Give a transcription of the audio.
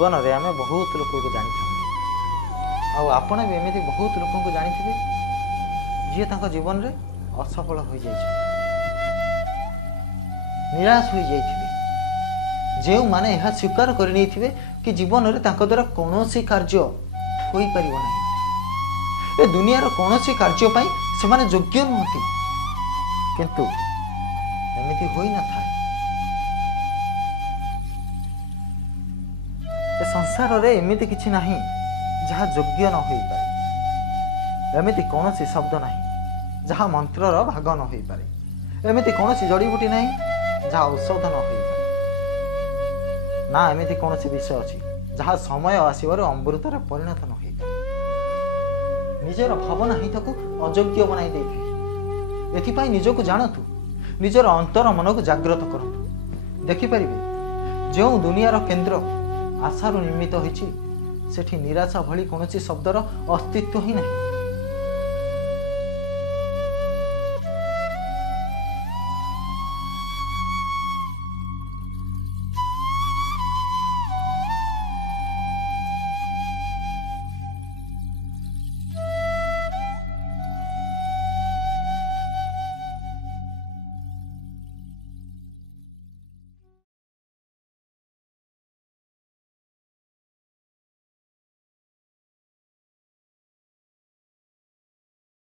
जीवन में आम बहुत लोक को जानी आपण भी एमती बहुत लोक को जानी जी तक जीवन में असफल हो जाए निराश हो जाइए जो माने यह स्वीकार कर कि जीवन में द्वारा कौन कार्य हो पार ना ए दुनियार कौन कार्य से माने योग्य नुहति किंतु एमती हो न था संसार रे एमती किछि नाही जहाँ योग्य न हो पारे एमती कौन शब्द नाही जहाँ मंत्रर भाग न हो पारे एमती कौन जड़ीबूटी नाही जहाँ औषध न हो पारे ना एमती कौन विषय अच्छी जहाँ समय आसवर अमृतर परिणत न हो निजर भावना ही ताकू अयोग्य बनाई देते एथिपाई निजको जानतु निजर अंतर मन को जागृत करतु देखिपारे जो दुनियार केन्द्र आशार निर्मित होती निराशा भली कौन शब्दर अस्तित्व ही नहीं।